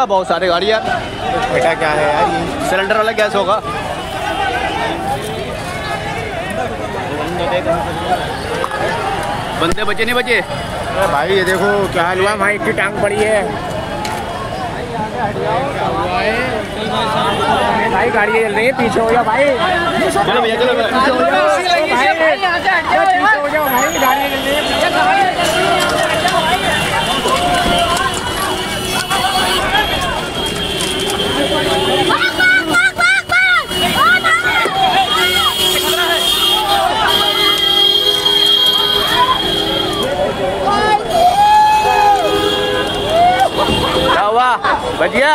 वाह बहुत सारे गाड़ी यार। बेटा क्या है यार ये? सिलेंडर वाला गैस होगा। बंदे बचे नहीं बचे? अरे भाई ये देखो क्या हाल हुआ, भाई की टांग पड़ी है भाई। गाड़ी चल रही है, पीछे हो जाओ भाई। चलो भैया चलो पीछे हो जाओ भाई, गाड़ी चल रही है। क्या हुआ बढ़िया?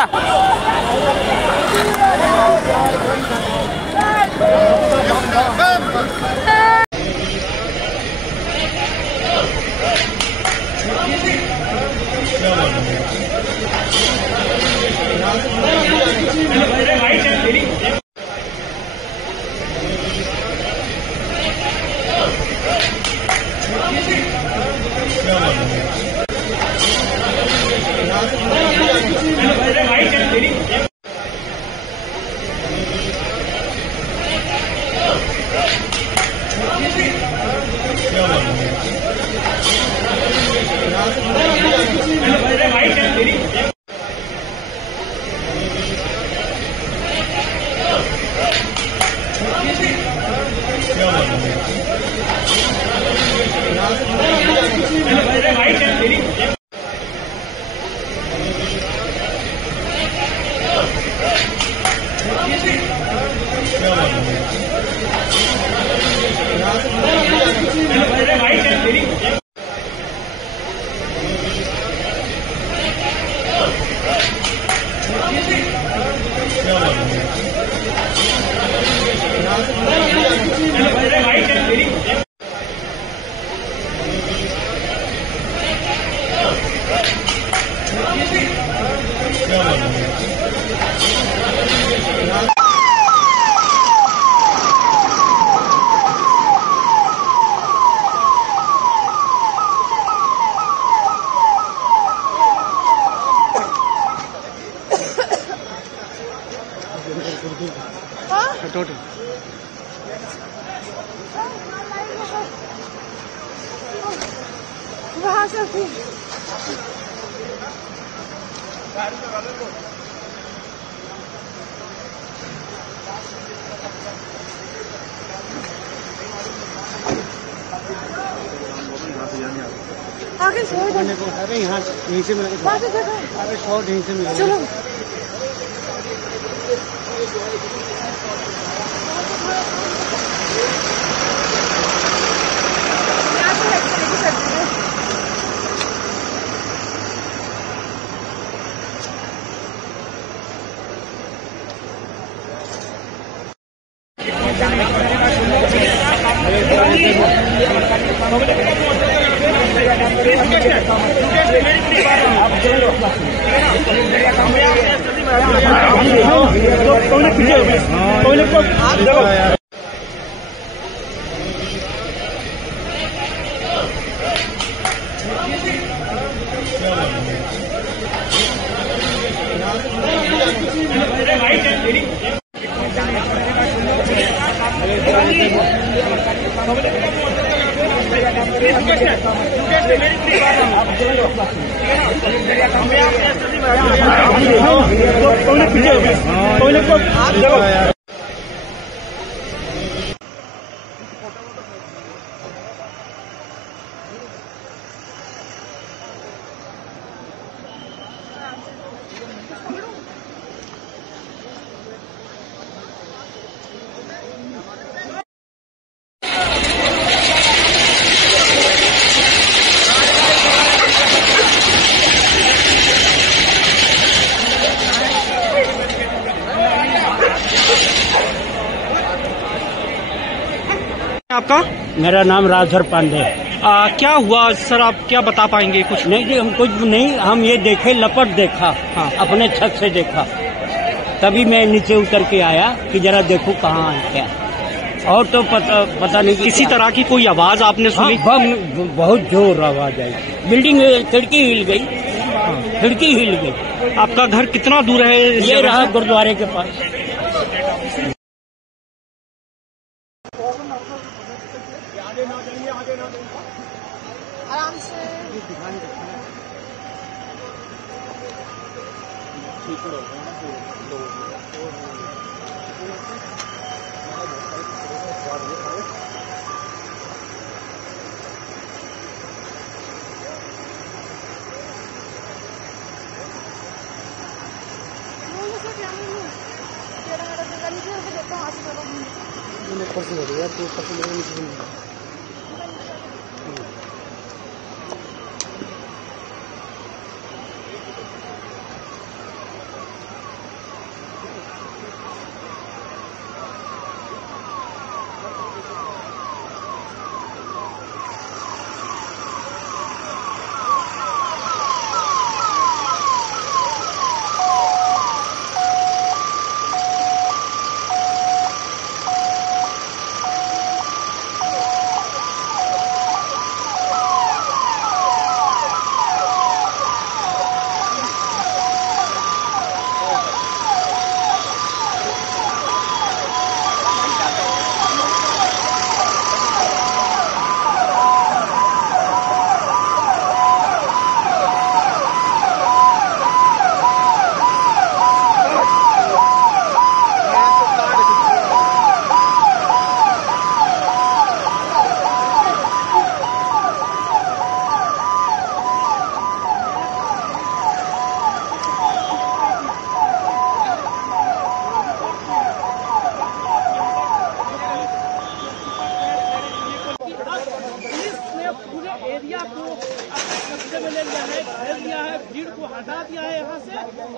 वहाँ से आगे अरे यहाँ यहीं से मिलेगा। अरे शॉर्ट यहीं से मिलेगा। चलो आपका? मेरा नाम राजधर पांडे। क्या हुआ सर, आप क्या बता पाएंगे कुछ? नहीं जी, हम कुछ नहीं, हम ये देखे, लपट देखा। हाँ। अपने छत से देखा, तभी मैं नीचे उतर के आया कि जरा देखूं कहाँ है क्या। और तो पता नहीं किसी तरह की कोई आवाज आपने सुनी? हाँ, बहुत जोर आवाज आई। बिल्डिंग खिड़की हिल गई। खिड़की हिल गई। आपका घर कितना दूर है? ये रहा गुरुद्वारे के पास। आराम से एरिया को अपने कब्जे में ले लिया है, घेर लिया है, भीड़ को हटा दिया है यहाँ से,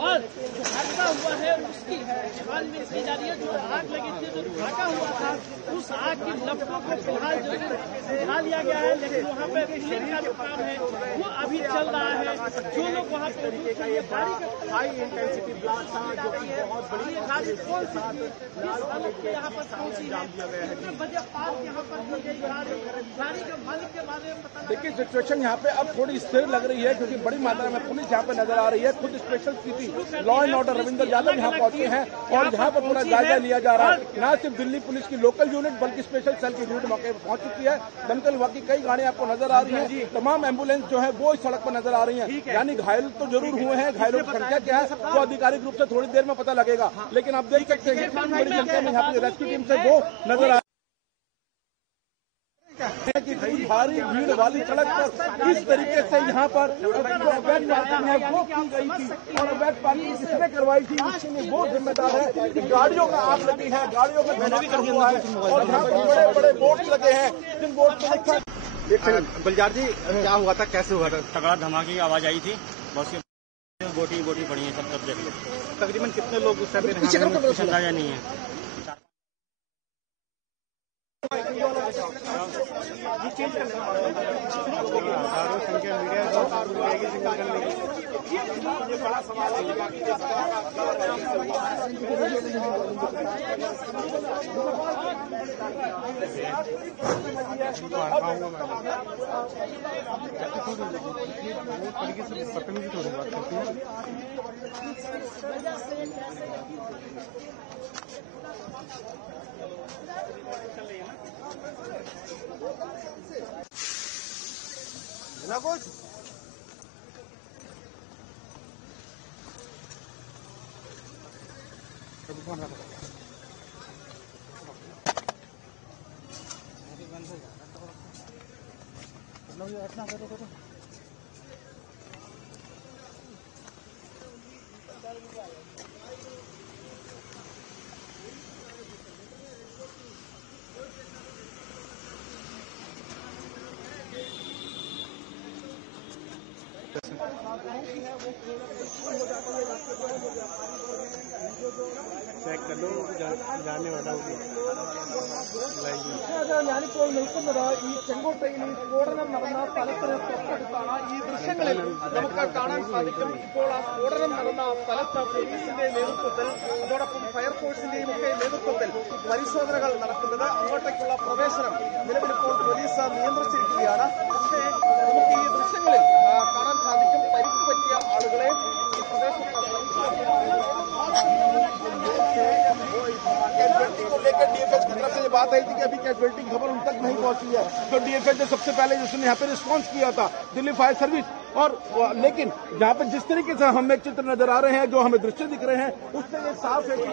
और जो हादसा हुआ है उसकी छानबीन की जा रही है। जो आग लगी थी, जो ढका हुआ था, उस आग की लपटों को फिलहाल बुझा लिया गया है, लेकिन वहाँ पे क्लीन का जो काम है वो अभी चल रहा है। जो लोग वहाँ पे हाई इंटेंसिटी ब्लास्ट था, जो बहुत बड़ी गाड़ी कौन सी थी, किस हालत के यहाँ पर पहुंची है, कितने बजे पार यहाँ पर दी गई गाड़ी के मालिक के बारे में पता। देखिए सिचुएशन यहाँ पे अब थोड़ी स्थिर लग रही है, क्योंकि बड़ी मात्रा में पुलिस यहाँ पे नजर आ रही है। खुद special CP law and order Ravinder Yadav यहाँ पहुंचे हैं और यहाँ पर पूरा जायजा लिया जा रहा है। न सिर्फ दिल्ली पुलिस की लोकल यूनिट बल्कि स्पेशल सेल की यूनिट मौके पर पहुंच चुकी है। दमकल विभाग की कई गाड़ियां आपको नजर आ रही हैं, तमाम एम्बुलेंस जो है वो इस सड़क पर नजर आ रही है। यानी घायल तो जरूर हुए हैं, घायलों की संख्या क्या है वो आधिकारिक रूप से थोड़ी देर में पता लगेगा, लेकिन आप देख सकते हैं बड़ी संख्या में यहाँ पे रेस्क्यू टीम से वो नजर आ कि भारी भीड़ वाली सड़क पर इस तरीके से यहाँ पर जो अवैध पार्किंग है वो की गई थी, और अवैध पार्किंग किसने करवाई थी उसके लिए वो जिम्मेदार है कि गाड़ियों का आग लगी है, गाड़ियों में धमाका हुआ है और यहाँ पर बड़े बड़े बोर्ड लगे हैं जिन बोर्ड पर गुलजार जी क्या हुआ था, कैसे हुआ था? तगड़ा धमाके की आवाज आई थी, बस बोटी पड़ी है, सब देख लो। तकरीबन कितने लोग उस समय कुछ अंदाजा नहीं है। हजारों संख्या मीडिया ये बड़ा सवाल ना कुछ चेक कर लो जाने वाला होगी ഞാനിപ്പോൾ നിൽക്കുന്നത് ഈ ചെങ്കോട്ടയിൽ ഈ സ്ഫോടനം നടന്ന സ്ഥലത്തിന് തൊട്ടടുത്താണ്. ഈ ദൃശ്യങ്ങളിൽ നമുക്ക് കാണാൻ സാധിക്കും ഇപ്പോൾ ആ സ്ഫോടനം നടന്ന സ്ഥലത്ത് പോലീസിന്റെ നേതൃത്വത്തിൽ അതോടൊപ്പം ഫയർഫോഴ്സിന്റെയും ഒക്കെ നേതൃത്വത്തിൽ പരിശോധനകൾ നടക്കുന്നത്. അങ്ങോട്ടേക്കുള്ള പ്രവേശനം നിലവിലിപ്പോൾ പോലീസ് നിയന്ത്രിച്ചിരിക്കുകയാണ്. പക്ഷേ നമുക്ക് ഈ ദൃശ്യങ്ങളിൽ കാണാൻ സാധിക്കും പരിക്ക് പറ്റിയ ആളുകളെ ഈ പ്രദേശത്ത് बात आई थी कि अभी कैजुअलिटी की खबर उन तक नहीं पहुंची है, तो डीएफएच ने सबसे पहले जिसने यहाँ पे रिस्पॉन्स किया था दिल्ली फायर सर्विस। और लेकिन यहाँ पे जिस तरीके से हमें चित्र नजर आ रहे हैं, जो हमें दृश्य दिख रहे हैं, उससे ये साफ है कि